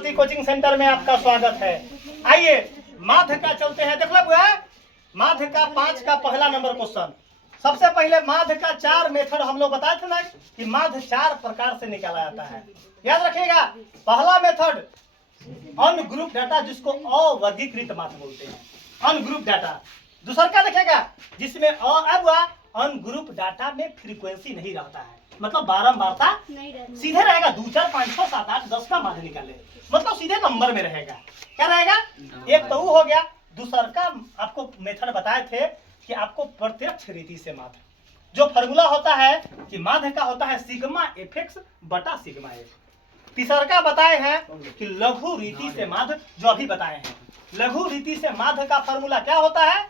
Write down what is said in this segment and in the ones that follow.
Saraswati coaching centre में आपका स्वागत है। आइए माध्य का चलते हैं। देख लो माध्य का 5 का पहला नंबर क्वेश्चन। सबसे पहले माध्य का 4 मेथड हम लोग बताए थे ना कि माध्य 4 प्रकार से निकाला जाता है। याद रखिएगा, पहला मेथड अनग्रुप डाटा, जिसको अवर्गीकृत माध्य बोलते हैं, अनग्रुप डाटा। दूसरा क्या देखेगा, जिसमें अनग्रुप डाटा में फ्रीक्वेंसी नहीं रहता है, मतलब बारंबारता सीधे रहेगा। 2 4 5 6 7 8 10 का माध्य निकाले, मतलब सीधे नंबर में रहेगा। क्या रहेगा? एक तो वो हो गया। दूसरा का आपको मेथड बताए थे कि आपको प्रत्यक्ष रीति से माध्य, जो फॉर्मूला होता है कि माध्य का होता है सिग्मा एफएक्स बटा सिग्मा एफ। तीसरा का बताए हैं कि लघु रीति से माध्य, जो अभी बताए हैं। लघु रीति से माध्य का फॉर्मूला क्या होता है?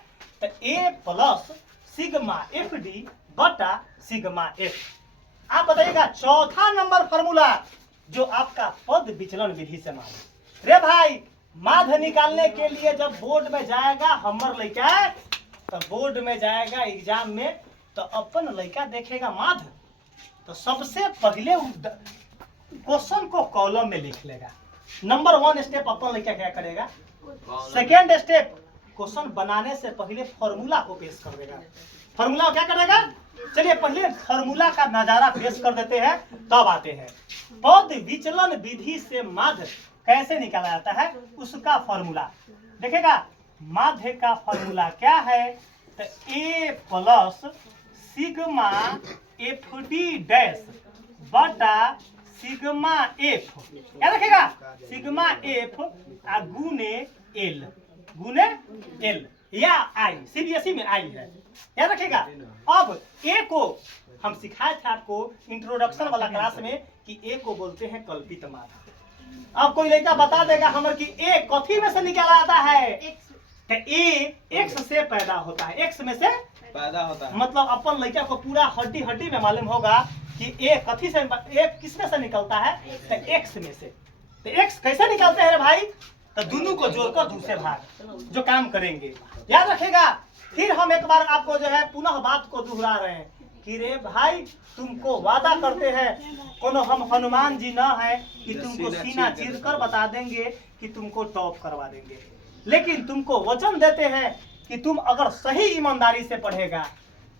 तो A plus sigma F D बटा सिग्मा एफ। आप बताइएगा चौथा नंबर फॉर्मूला, जो आपका पद विचलन विधि से माध्य। रे भाई, माध्य निकालने के लिए जब बोर्ड में जाएगा हमर लड़का, तो बोर्ड में जाएगा एग्जाम में, तो अपन लड़का देखेगा माध्य, तो सबसे पहले क्वेश्चन को कॉलम में लिख लेगा। नंबर 1 स्टेप अपन लड़का क्या करेगा? सेकेंड स्टेप, क्वेश्चन बनाने से पहले फॉर्मूला को पेश कर देगा। फॉर्मूला क्या करेगा? चलिए पहले फॉर्मूला का नजारा पेश कर देते हैं, तब आते हैं। पद विचलन विधि से माध्य कैसे निकाला जाता है, उसका फॉर्मूला देखेगा। माध्य का फॉर्मूला क्या है? तो A plus sigma F D dash बटा सिग्मा एफ। क्या रखेगा? सिग्मा एफ गुने एल, गुने एल या आई। सीबीएसई में आई है, याद रखेगा। अब ए को हम सिखाए थे आपको इंट्रोडक्शन वाला क्लास में कि ए को बोलते हैं कल्पित माध्य। अब कोई लड़का बता देगा हमर कि ए कथी में से निकाला जाता है? तो ए एक्स से पैदा होता है, एक्स में से पैदा होता है। मतलब अपन लड़का को पूरा हड्डी हड्डी में मालूम होगा कि ए कथी से, ए किस में से निकलता है? तो एक्स में से। तो एक्स कैसे निकलते हैं भाई? तो दोनों को जोड़कर दूसरे भाग जो काम करेंगे, याद रखेगा। फिर हम एक बार आपको जो है पुनः बात को दोहरा रहे हैं कि रे भाई, तुमको वादा करते हैं, कोनो हम हनुमान जी ना है कि तुमको सीना चीर कर बता देंगे कि तुमको टॉप करवा देंगे, लेकिन तुमको वचन देते हैं कि तुम अगर सही ईमानदारी से पढ़ेगा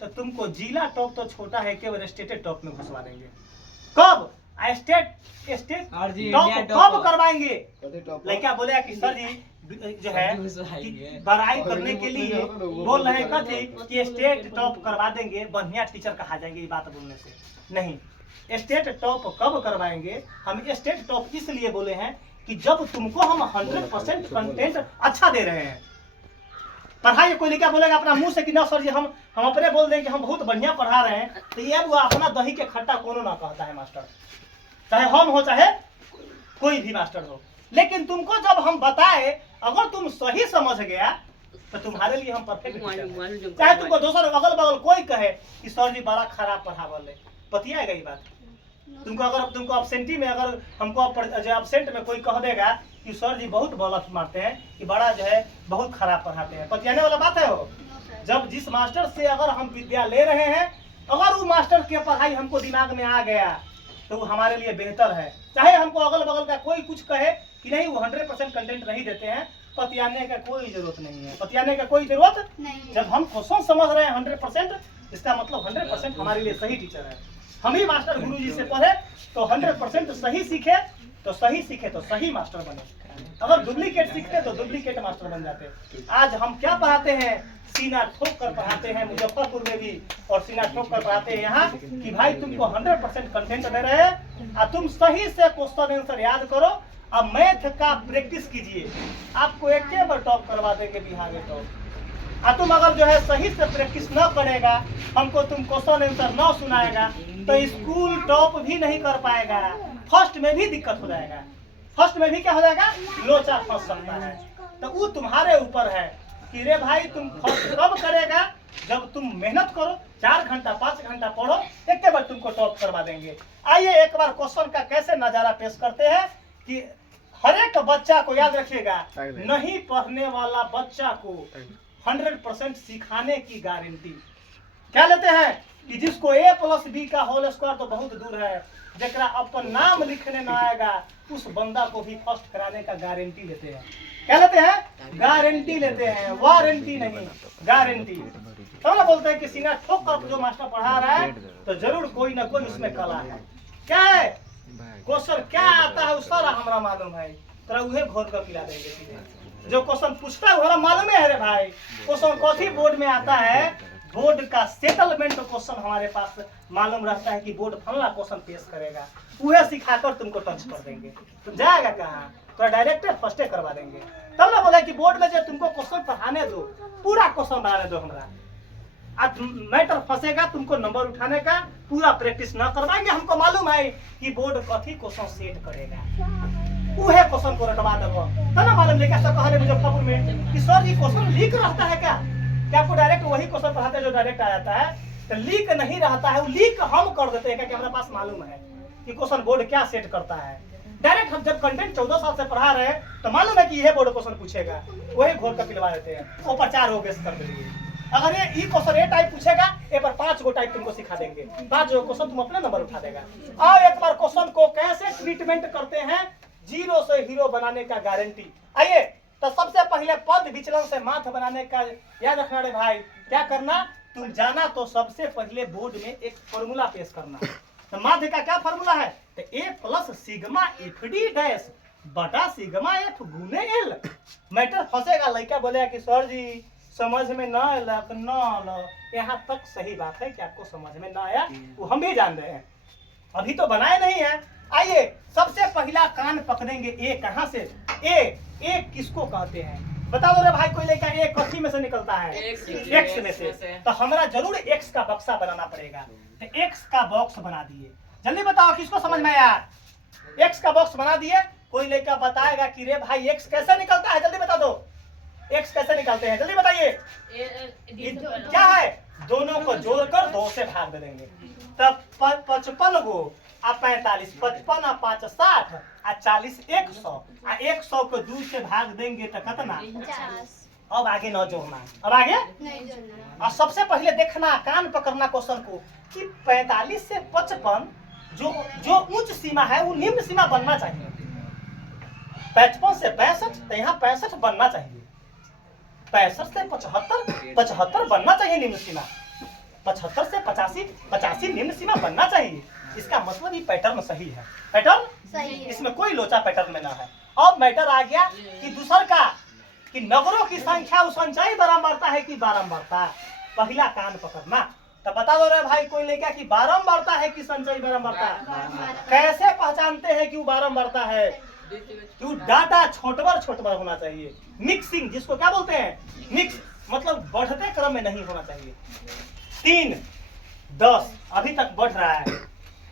तो तुमको जिला टॉप तो छोटा है, केवल स्टेट टॉप में घुसवा देंगे। कब? स्टेट टॉप कब करवाएंगे? लड़का बोलेगा कि सर जी जो है कि बड़ाई करने के लिए बोल रहे हैं कि स्टेट टॉप करवा देंगे, बढ़िया टीचर कहा जाएंगे। ये बात बोलने से नहीं, स्टेट टॉप कब करवाएंगे? हम स्टेट टॉप इसलिए बोले हैं कि जब तुमको हम 100% कंटेंट अच्छा दे रहे हैं। पढ़ाई कोई लिखा बोलेगा अपना मुंह से कि ना सर जी हम अपने बोल दें कि हम बहुत बढ़िया पढ़ा रहे हैं, तो ये वो अपना दही के खट्टा कोनो ना कहता है मास्टर, चाहे हम हो चाहे कोई भी मास्टर हो। लेकिन तुमको जब हम बताए, अगर तुम सही समझ गया तो तुम्हारे लिए हम परफेक्ट टीचर हैं। चाहे तुमको दोसर अगल बगल कोई कहे कि सर जी बड़ा खराब पढ़ावल है, पतियाएगा ये बात तुमको। अगर तुमको एब्सेंटी में अगर हमको एब्सेंट में कोई कह देगा कि सर जी बहुत गलत मारते हैं, कि बड़ा जो है बहुत खराब पढ़ाते हैं, पतियाने वाला बात है वो। जब जिस मास्टर से अगर हम विद्या ले रहे हैं, अगर वो मास्टर की पढ़ाई हमको दिमाग में आ गया तो वो हमारे लिए बेहतर है। चाहे हमको अगल बगल का कोई कुछ कहे कि नहीं वो 100% कंटेंट नहीं देते हैं, पतियाने का कोई जरूरत नहीं है, पतियाने का कोई जरूरत नहीं। जब हम क्वेश्चन समझ रहे हैं 100%, इसका मतलब 100% हमारे लिए सही टीचर है। हम ही मास्टर गुरु जी से पढ़े तो 100% सही सीखे, तो सही मास्टर बने। अगर डुप्लीकेट सीखते तो डुप्लीकेट मास्टर बन जाते। आज हम क्या पढ़ाते हैं? सीना ठोक कर पढ़ाते हैं मुजफ्फरपुर में भी, और सीना ठोक कर पढ़ाते हैं यहाँ कि भाई तुमको 100% कंटेंट दे रहे हैं, और तुम सही से क्वेश्चन आंसर याद करो। अब मैथ का प्रैक्टिस कीजिए, आपको एक बार टॉप करवा देंगे बिहार में टॉप। और तुम अगर जो है सही से प्रैक्टिस न करेगा, हमको तुम क्वेश्चन आंसर न सुनाएगा, तो स्कूल टॉप भी नहीं कर पाएगा, फर्स्ट में भी दिक्कत हो जाएगा। फर्स्ट में भी क्या हो जाएगा? लोचा फंस सकता है। तो वो तुम्हारे ऊपर है कि रे भाई तुम फर्स्ट कब करेगा? जब तुम मेहनत करो, 4 घंटा 5 घंटा पढ़ो, एक बार तुमको टॉप करवा देंगे। आइए एक बार क्वेश्चन का कैसे नजारा पेश करते हैं कि हर एक बच्चा को याद रखिएगा, नहीं पढ़ने वाला बच्चा को 100% सिखाने की गारंटी क्या लेते हैं कि जिसको a + b का होल स्क्वायर तो बहुत दूर है, जरा अपन नाम लिखने ना आएगा उस बंदा को भी फर्स्ट कराने का गारंटी लेते हैं। क्या लेते हैं? गारंटी लेते हैं, वारंटी नहीं, गारंटी। तो ना बोलते हैं कि सीना ठोक कर जो मास्टर पढ़ा रहा है तो जरूर कोई ना कोई उसमें कला है। क्या है क्वेश्चन क्या आता है उसका हमारा मालूम है, तेरा उहे घोर कर पिला देंगे सीधे। जो क्वेश्चन पूछता है हमारा मालूम है रे भाई। क्वेश्चन कॉफी बोर्ड में आता है, बोर्ड का सेटलमेंट क्वेश्चन हमारे पास मालूम रहता है कि बोर्ड फला क्वेश्चन पेश करेगा, वह सिखाकर तुमको टच कर देंगे। तुम जाएगा कहाँ, तो डायरेक्ट फर्स्ट करवा देंगे। तब ना बोला कि बोर्ड में जो तुमको क्वेश्चन पढ़ाने दो, पूरा क्वेश्चन बनाने दो हमरा। आज मैटर फंसेगा तुमको नंबर उठाने का, पूरा प्रैक्टिस ना करवाएंगे। हमको मालूम है कि बोर्ड कथी क्वेश्चन सेट करेगा, वह क्वेश्चन को रटवा देगा। तो ना मालूम लेके ऐसा कहा मुजफ्फरपुर में कि सर जी क्वेश्चन लीक रहता है क्या? क्या आपको डायरेक्ट वही क्वेश्चन पढ़ाते हैं जो डायरेक्ट आ जाता है? तो लीक नहीं रहता है, वो लीक हम कर देते हैं क्योंकि हमारे पास मालूम है कि क्वेश्चन बोर्ड क्या सेट करता है। डायरेक्ट हम जब कंटेंट 14 साल से पढ़ा रहे हैं तो मालूम है कि यह बोर्ड क्वेश्चन पूछेगा, वही घोर कर पिलवा देते हैं। वो 50 हो बेस कर देंगे। अगर ये क्वेश्चन ए टाइप पूछेगा, एक बार 5 गो टाइप तुमको सिखा देंगे, 5 गो क्वेश्चन तुम अपने नंबर उठा देगा। और एक बार क्वेश्चन को कैसे ट्रीटमेंट करते हैं, जीरो से हीरो बनाने का गारंटी। आइए तो सबसे पहले पद विचलन से माथ बनाने का याद रखना रे भाई। क्या करना, तुम जाना तो सबसे पहले बोर्ड में एक फॉर्मूला पेश करना। तो माध्य का क्या फॉर्मूला है? तो A plus sigma F D dash बटा सिग्मा एफ गुने एल। मैटर फंसेगा, लड़का बोलेगा कि सर जी समझ में ना आया, यहाँ तक सही बात है कि आपको समझ में ना आया, वो हम भी जान रहे हैं, अभी तो बनाए नहीं है। आइए सबसे पहला कान पकड़ेंगे, ए कहाँ से? ए किसको कहते हैं बता दो रे भाई। कोई लेकर ए कथी में से निकलता है? एक्स में से। तो हमारा जरूर एक्स का बक्सा बनाना पड़ेगा। तो एक्स का बॉक्स बना दिए। जल्दी बताओ किसको समझ में आया? एक्स का बॉक्स बना दिए। कोई लेकर बताएगा कि रे भाई एक्स कैसे निकलता है, जल्दी बता दो। एक्स कैसे निकलते हैं जल्दी बताइए। क्या है, दोनों को जोड़कर 2 से भाग दे देंगे। तब 55 गो आ 45, 55 आ 5 60 आ 40 100 आ 100 को 2 से भाग देंगे तो कितना? 50। अब आगे न जोड़ना, अब आगे नहीं जोड़ना। और सबसे पहले देखना, कान पकड़ना क्वेश्चन को कि 45 से 55 जो उच्च सीमा है वो निम्न सीमा बनना चाहिए। 55 से 65 तो यहाँ 65 बनना चाहिए। 65 से 75 75 बनना चाहिए निम्न सीमा। 75 से 85 85 निम्न सीमा बनना चाहिए। इसका मतलब ये पैटर्न सही है, पैटर्न सही है, इसमें कोई लोचा पैटर्न में ना है। अब मैटर आ गया कि दूसर का कि नगरों की संख्या संचयी बारंबारता है कि बारंबारता। पहला कान पकड़ना। तो बता दो रे भाई कोई लेकर कि बारंबारता है कि संचयी बारंबारता? कैसे पहचानते हैं कि वो बारंबारता है? क्यों डाटा छोटबर होना चाहिए। मिक्सिंग जिसको क्या बोलते हैं, मिक्स मतलब बढ़ते क्रम में नहीं होना चाहिए। 3 10 अभी तक बढ़ रहा है,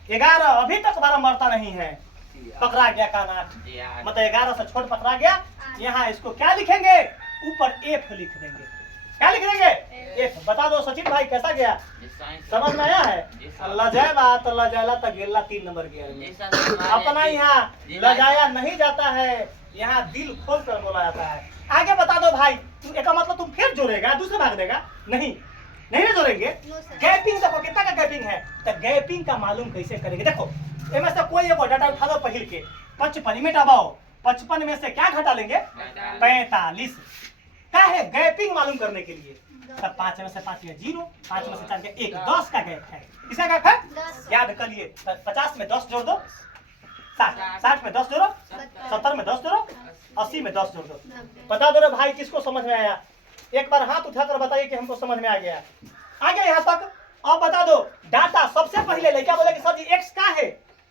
11 अभी तक बारंबारता नहीं है, पकड़ा गया कान 8 मतलब 11 से छोट पकड़ा गया। यहाँ इसको क्या लिखेंगे, ऊपर एफ लिख देंगे। क्या लिख देंगे? एफ। बता दो सचिन भाई कैसा गया, समझ में आया है? लजाया तो लजाया तो गेला 3 नंबर गया। अपना यहाँ लजाया नहीं जाता है, यहाँ दिल खोल कर बोला जाता है। आगे बता दो भाई, तुम एक मतलब तुम फिर जोड़ेगा, दूसरा भाग देगा? नहीं ना जोड़ेंगे। गैपिंग देखो कितना का गैपिंग है, तो गैपिंग का मालूम कैसे करेंगे? देखो इनमें से कोई एक डाटा उठा दो पहिल के 55 में दबाओ, 55 में से क्या घटा लेंगे? 45। क्या है गैपिंग मालूम करने के लिए? तब 5 में से 5 गया 0, 5 में से 4 गया 1, 10 का गैप है। किसका गैप है? याद कर लिए। 50 में 10 जोड़ दो 60, 60 में 10 जोड़ो 70 में 10 जोड़ो 80 में 10 जोड़ दो। बता दो रे भाई किसको समझ में आया? एक बार हाथ उठाकर बताइए कि हमको समझ में आ गया। आ गया यहाँ तक? अब बता दो डाटा सबसे पहले ले क्या बोले कि सर जी एक्स का है,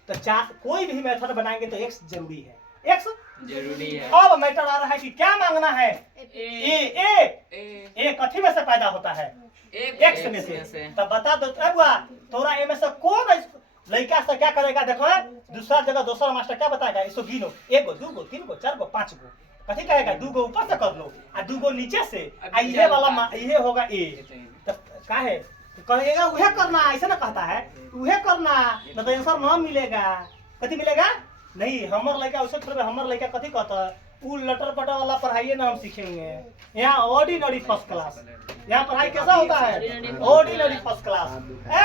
तो कोई भी मेथड बनाएंगे तो एक्स जरूरी है, एक्स जरूरी है। अब मैटर आ रहा है कि क्या मांगना है? ए कथी में से पैदा होता है? एक्स में से। तब बता दो तोरा ए में से कौन लड़का से क्या करेगा? देखो दूसरा जगह दूसरा मास्टर क्या बताएगा, इसको गिनो 1 गो 2 गो 3 गो 4 गो 5 गो। कथी कहेगा? 2 गो ऊपर से कर लो और 2 गो नीचे से, ये वाला ये होगा ए। तब का है कहेगा वह करना, ऐसा ना कहता है वह करना, न तो आंसर ना मिलेगा। कथी मिलेगा? नहीं हमर लड़का वैसे थोड़े, हमर लड़का कथी कहता है वो लटर पटा वाला पढ़ाइए ना हम सीखेंगे। यहाँ ऑर्डिनरी फर्स्ट क्लास, यहाँ पढ़ाई कैसा होता है? Ordinary first class.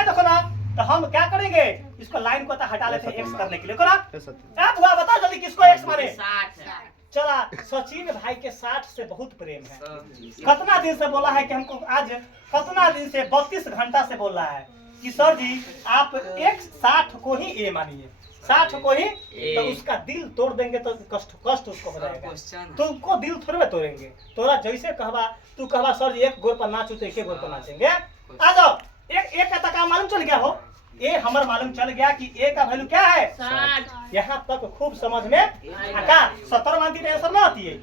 देखो ना तो हम क्या करेंगे, इसको लाइन को तो हटा लेते हैं एक्स करने के लिए। आप हुआ बताओ जल्दी किसको एक्स माने। 60 चला सचिन भाई के 60 से बहुत प्रेम है। कितना दिन से बोला है कि हमको, आज कितना दिन से 32 घंटा से बोल रहा है कि सर जी आप एक 60 को ही ए मानिए, 60 को ही, तो उसका दिल तोड़ देंगे तो कष्ट उसको हो जाएगा। तुमको दिल थोड़े में तोड़ेंगे, तोरा जैसे कहवा तू कहवा सर जी एक गोर पर नाचू तो एक गोर पर नाचेंगे। आ जाओ, एक का तक मालूम चल गया हो, ए हमार मालूम चल गया कि ए का वैल्यू क्या है 60। यहाँ तक खूब समझ में आका। 70 मानती तो आंसर ना आती है,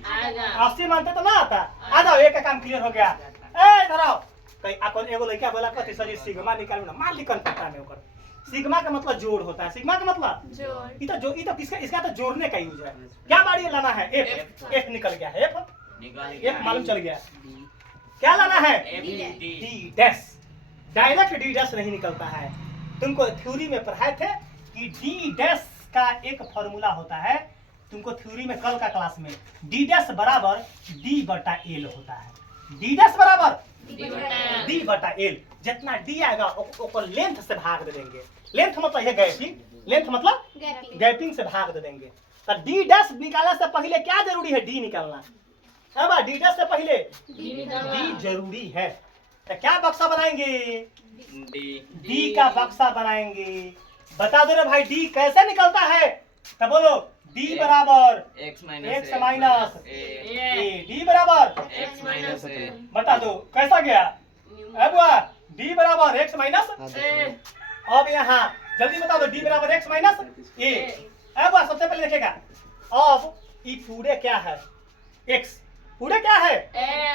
80 मानते तो ना आता। आ जाओ, एक का काम क्लियर हो गया। ए धराओ कहीं अपन एगो लड़का बोला कथी सर सिग्मा निकालू ना, मान ली कन्फर्टा में ओकर सिग्मा का मतलब जोड़ होता है। सिग्मा का मतलब जोड़, ये तो किसका, इसका तो जोड़ने का यूज है। क्या बाड़ी लाना है, एफ। एफ निकल गया है, एफ मालूम चल गया। क्या लाना है, D dash. Direct D dash नहीं निकलता है। तुमको थ्योरी में पढ़ाए थे कि डी डैश का एक फॉर्मूला होता है, तुमको थ्योरी में कल का क्लास में डी डैश बराबर डी बटा एल होता है। डी डैश बराबर डी बटा एल, जितना डी आएगा उसको लेंथ से भाग दे देंगे। लेंथ मतलब ये गैपिंग, लेंथ मतलब गैपिंग से भाग दे देंगे। तो डी डैश निकालने से पहले क्या जरूरी है, डी निकालना। अब डी डैश से पहले डी जरूरी है। तो क्या बक्सा बनाएंगे, डी का बक्सा बनाएंगे। बता दो रे भाई डी कैसे निकलता है, तो बोलो डी बराबर एक्स माइनस ए, डी बराबर एक्स माइनस ए। बता दो कैसा गया, अब डी बराबर एक्स माइनस ए। अब यहाँ जल्दी बता दो डी बराबर एक्स माइनस ए। अब सबसे पहले देखेगा, अब ये पूरे क्या है, एक्स, पूरे क्या है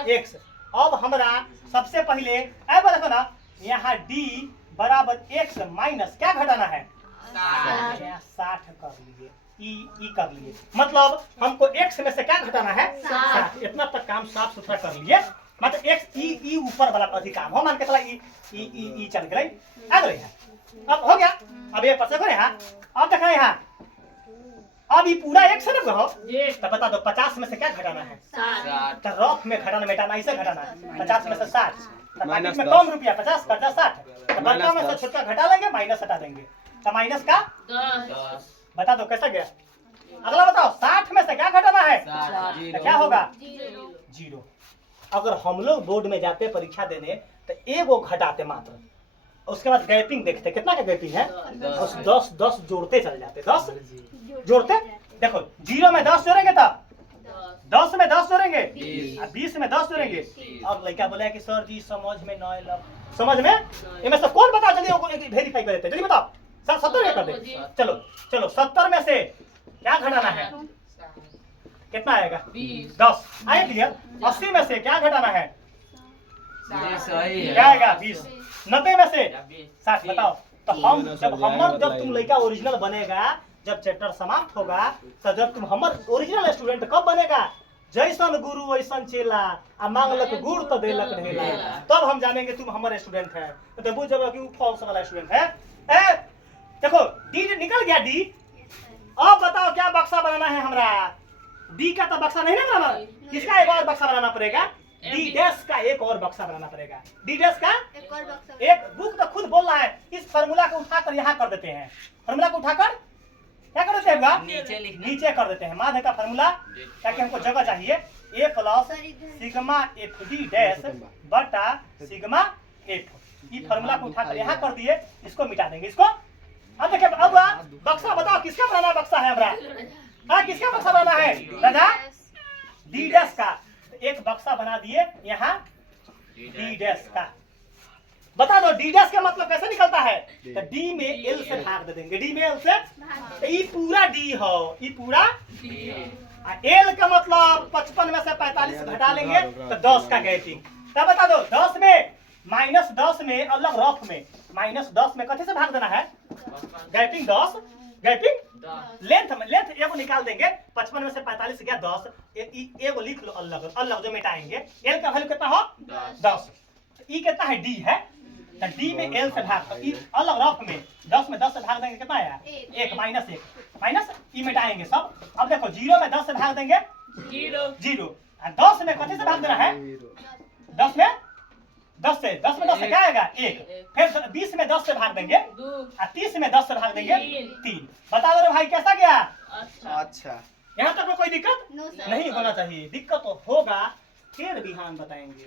एक्स। अब हमारा सबसे पहले अब देखो ना, यहाँ डी बराबर एक्स माइनस क्या घटाना है 60 कर लीजिए, ई कर लिए। मतलब हमको एक्स में से क्या घटाना है 60। इतना तक काम साफ सुथरा कर लिए। मतलब एक्स ई ऊपर वाला अधिक काम हो, मान के चला ई चल गई, आ गई है। अब हो गया, अब ये पर से यहाँ अब देखा यहाँ, अब ये पूरा एक्स है ना कहो, तो बता दो 50 में से क्या घटाना है 60। तो रफ में घटाना मिटाना ऐसे घटाना, 50 में से 60, तो पैकेट में कम रुपया 50 कर्जा 60, तो बड़का में से छोटा घटा लेंगे, माइनस हटा देंगे, तो माइनस का 10। बता दो कैसा गया। अगला बताओ 60 में से क्या घटाना है, तो क्या होगा 0। अगर हम लोग बोर्ड में जाते परीक्षा देने तो एगो घटाते मात्र, उसके बाद गैपिंग देखते कितना का गैपिंग है, 10 जोड़ते चल जाते, 10 जोड़ते। देखो 0 में 10 जोड़ेंगे तब 10 में 10 जोड़ेंगे, 20 में 10 जोड़ेंगे। अब लड़का बोला कि सर जी समझ में नहीं लग, समझ में इनमें से कौन बता जल्दी वेरीफाई कर देते, जल्दी बताओ। 70 कर दे, चलो 70 में से क्या घटाना है, कितना आएगा 10 आए क्लियर। 80 में से क्या घटाना है, क्या आएगा 20। 90 में से 60। बताओ तो हम जब तुम लड़का ओरिजिनल बनेगा, जब चैप्टर समाप्त होगा, तो जब तुम हमर ओरिजिनल स्टूडेंट कब बनेगा, जैसन गुरु वैसन चेला, आ मांगलक गुड़ तो देलक ढेला, तब हम जानेंगे तुम हमारे स्टूडेंट है। तो बुझ जाओ कि वो फॉल्स वाला स्टूडेंट है। देखो डी निकल गया डी। अब बताओ क्या बक्सा बनाना है हमरा, डी का तो बक्सा नहीं ना बनाना, किसका एक और बक्सा बनाना पड़ेगा, डी डैश का एक और बक्सा बनाना पड़ेगा। डी डैश का एक और बक्सा, एक बुक तो खुद बोल रहा है, इस फार्मूला को उठाकर यहाँ कर देते हैं, फार्मूला को उठाकर क्या कर देते हैं, नीचे कर देते हैं माध्य का फार्मूला, ताकि हमको जगह चाहिए। A plus sigma F D dash बटा सिग्मा एफ, ये फार्मूला को उठाकर यहाँ कर दिए, इसको मिटा देंगे इसको। अब देखिए, अब बक्सा बताओ किसका बनाना बक्सा है हमरा, हाँ किसका बक्सा बनाना है दादा, डी डैश का। एक बक्सा बना दिए यहाँ डी डैश का। बता दो डी डैश का मतलब कैसे निकलता है, तो डी में एल से भाग दे देंगे, डी में एल से, तो ये पूरा डी हो, ये पूरा एल का मतलब 55 में से 45 घटा लेंगे तो 10 का गैपिंग। तब बता दो 10 में माइनस 10 में अलग रफ में माइनस 10 में कथी से भाग देना है, गैपिंग 10, गैपिंग लेंथ एगो निकाल देंगे, 55 में से 45 गया 10, एगो लिख लो अलग अलग जो मिटाएंगे। एल का वैल्यू कितना हो 10, ई कितना है डी है, तो डी में एल से भाग, तो ई अलग रफ में 10 में 10 से भाग देंगे कितना आया 1 माइनस 1 माइनस ई मिटाएंगे सब। अब देखो 0 में 10 से भाग देंगे 0, और 10 में कथी से भाग देना है, 10 में 10 से 10 में 10 से क्या आएगा 1। फिर 20 में 10 से भाग देंगे और 30 में 10 से भाग देंगे 3। बता दो रे भाई कैसा गया? अच्छा यहाँ तक में कोई दिक्कत नहीं होना चाहिए। दिक्कत तो होगा फिर बिहान बताएंगे,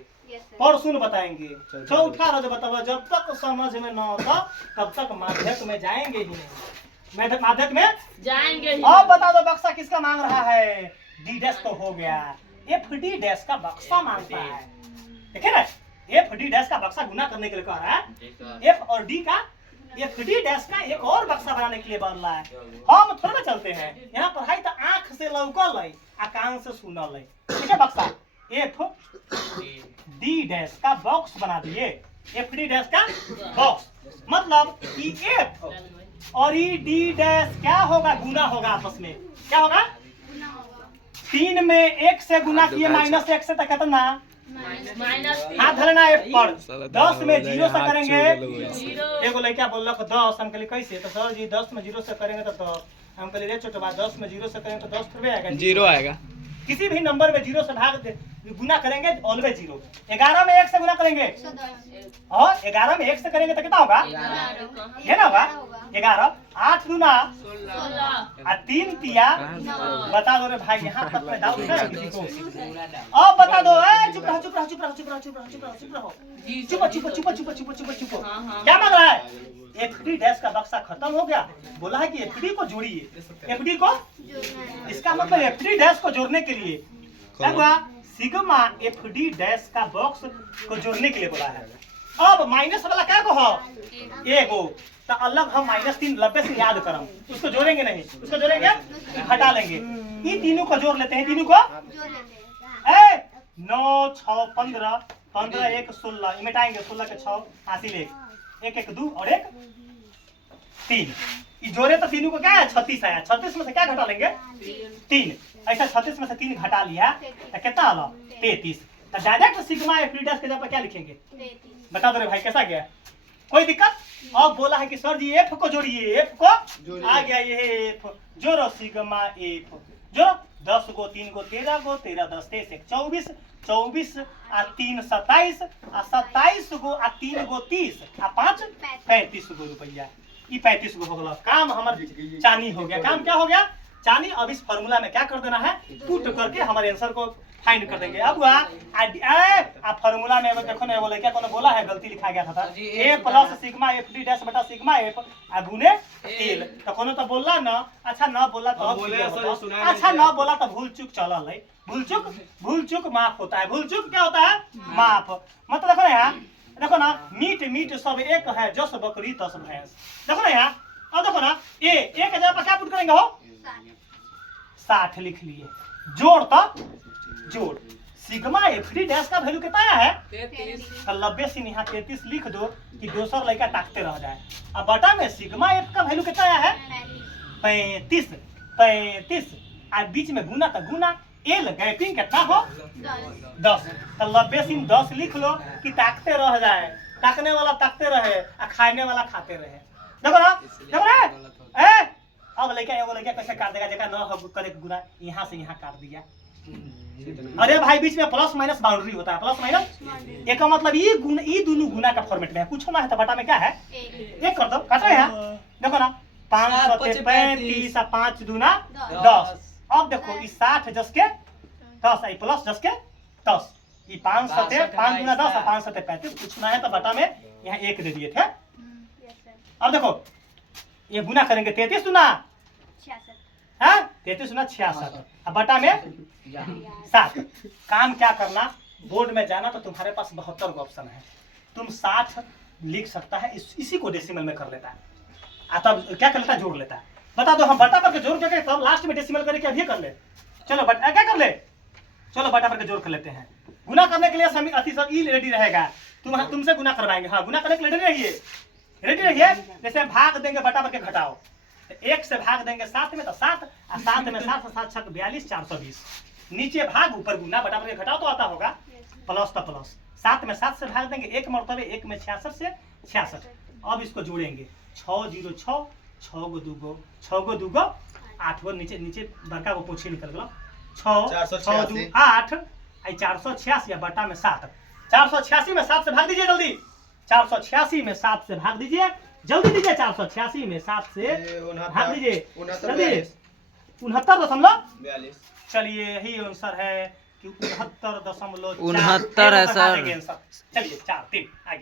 परसों बताएंगे, चौथा रोज बताओ। जब तक समझ में न होता तब तक माध्यक में जाएंगे ही नहीं। माध्यक में जाएंगे ही। अब बता दो बक्सा किसका मांग रहा है? डी डैश तो हो गया, एफ डी डैश का बक्सा मांगता है। देखिए ना, एफ डी डैश का बक्सा गुना करने के लिए कह रहा है। एफ और डी का, एफ डी डैश का एक और बक्सा बनाने के लिए बन रहा है। हम थोड़ा ना चलते हैं यहाँ पर, है तो आंख से लौकल है आ कान से सुनल है। ठीक है, बक्सा एफ डी डैश का बॉक्स बना दिए। एफ डी डैश का बॉक्स मतलब ई एफ और ई डी डैश क्या होगा? गुना होगा आपस में। क्या होगा? 3 में 1 से गुना किए -1 से, तो कितना? हाथ धरना एफ पर। 10 में 0 से करेंगे। एगो लड़का बोल रहा 10, हम कहले कैसे? तो सर जी 10 में 0 से करेंगे तो 10। हम कहले रे छोटो बात, 10 में 0 से करेंगे तो 10 थोड़े आएगा, 0 आएगा। किसी भी नंबर में 0 से भाग गुना करेंगे ऑलवेज 0। 11 में 1 से गुना करेंगे और 11 में 1 से करेंगे तो कितना होगा? ये ना होगा 11। 8 दूना 3 तिया। बता दो रे भाई, यहाँ तक में डाउट है किसी को? अब बता दो। चुप रहो चुप रहो चुप रहो चुप रहो चुप रहो चुप रहो चुप रहो चुप चुप चुप चुप चुप चुप चुप। क्या मांग रहा है? एफडी डैश का बक्सा खत्म हो गया। बोला है कि एफडी को जोड़िए। एफडी को, इसका मतलब एफडी डैश को जोड़ने के लिए क्या हुआ? सिग्मा एफडी डैश का बॉक्स को जोड़ने के लिए बोला है। अब माइनस वाला क्या को हो? एगो तो अलग हम -3 90 से याद करम, उसको जोड़ेंगे नहीं, उसको जोड़ेंगे हटा लेंगे। ये तीनों को जोड़ लेते हैं। तीनों को 9 6 15 15 1 16 मिटाएंगे। 16 के 6 हासिल 1 1 2 और 1 3। ये जोड़े तो तीनों को क्या है? 36 आया। 36 में से क्या घटा लेंगे? 3। ऐसा 36 में से 3 घटा लिया तो कितना आला? 33। तो direct sigma F D dash के जगह पर क्या लिखेंगे? बता दो रे भाई कैसा गया? कोई दिक्कत? अब बोला है कि सर जी एफ को जोड़िए। एफ को आ गया ये एफ। जोड़ो सिग्मा एफ। जोड़ो 10 गो 3 गो 13 गो 13 10 23 1 24 24 आ 3 27 आ 27 गो आ 3 गो 30 आ 5 35 गो रुपया। ये 35 गो हो गया। काम हमार चानी हो गया। काम क्या हो गया? चानी। अब इस फॉर्मूला में क्या कर देना है? पुट करके हमारे आंसर को फाइंड कर देंगे। अब आ फॉर्मूला में देखो ना, वो लड़का को बोला है गलती लिखा गया था A plus sigma F D dash बटा सिग्मा एफ आ गुने एल। तो कोनो तो बोला ना, अच्छा ना बोला तो अच्छा ना बोला तो भूल चूक चलल है। भूल चूक माफ होता है। भूल चूक क्या होता है? माफ। मतलब देखो ना यहाँ, देखो ना, मीट मीट सब एक है, जस बकरी तस भैंस। देखो ना यहाँ, अब देखो ना, एक जगह पर क्या पुट करेंगे हो? 60 लिख लिए। जोड़ तो जोड़ सिग्मा एफ डी डैश का वैल्यू कितना है? 33। 90 से यहाँ 33 लिख दो कि दूसरा लड़का ताकते रह जाए। अब बटा में सिग्मा एफ का वैल्यू कितना है? 35। 35 आ बीच में गुना तो गुना, एल गैपिंग कितना हो? 10। तो 90 से 10 लिख लो कि ताकते रह जाए। ताकने वाला ताकते रहे और खाने वाला खाते रहे। देखो ना, देखो ना, अब लड़का कैसे काट देगा? जगह न हो करे गुना, यहाँ से यहाँ काट दिया। अरे भाई बीच में प्लस माइनस बाउंड्री होता है। प्लस माइनस एक का मतलब ये दोनों गुना का फॉर्मेट में है। कुछ होना है तो बटा में क्या है? 1 कर दो। काट रहे हैं? देखो ना, 5 35 और 5 दूना 10। अब देखो इस 60 जस के 10 आई प्लस जस के 10। ये 5 दूना 10 और 5 7 35। पूछना है तो बटा में यहाँ 1 दे दिए थे। अब देखो ये गुना करेंगे 33 दूना 33 दूना 66 अब बटा में 7। काम क्या करना? बोर्ड में जाना तो तुम्हारे पास 72 ऑप्शन है। तुम 60 लिख सकता है, इसी को डेसिमल में कर लेता है। तब क्या कर लेता है? जोड़ लेता है। बता दो, हम बटा पर के जोड़ करके तब लास्ट में डेसिमल करके अभी कर ले। चलो बटा क्या कर ले? चलो बटा पर के जोड़ कर लेते हैं। गुना करने के लिए सभी अति सब ई रेडी रहेगा। तुमसे गुना करवाएंगे। हाँ, गुना करने के लिए रेडी रहिए। जैसे भाग देंगे बटा पर के घटाओ, 1 से भाग देंगे 7 में तो 7 और 7 में 7 7 6 42 420। नीचे भाग ऊपर गुना, बटा पर के घटाओ तो आता होगा प्लस तो प्लस। 7 में 7 से भाग देंगे 1 मरतबे 1 में 66 से 66। अब इसको जोड़ेंगे 6 0 6 6 गो 2 गो 6 गो 2 गो 8 गो नीचे नीचे बड़का को पूछी निकल गया 6 6 2 8 आई 486 या बटा में 7 486 में 7 से भाग दीजिए जल्दी। 486 में 7 से भाग दीजिए, जल्दी दीजिए। 486 में 7 से भाग दीजिए जल्दी। 69.42। चलिए यही आंसर है कि 69.4 69 है सर। चलिए 4 3 आगे।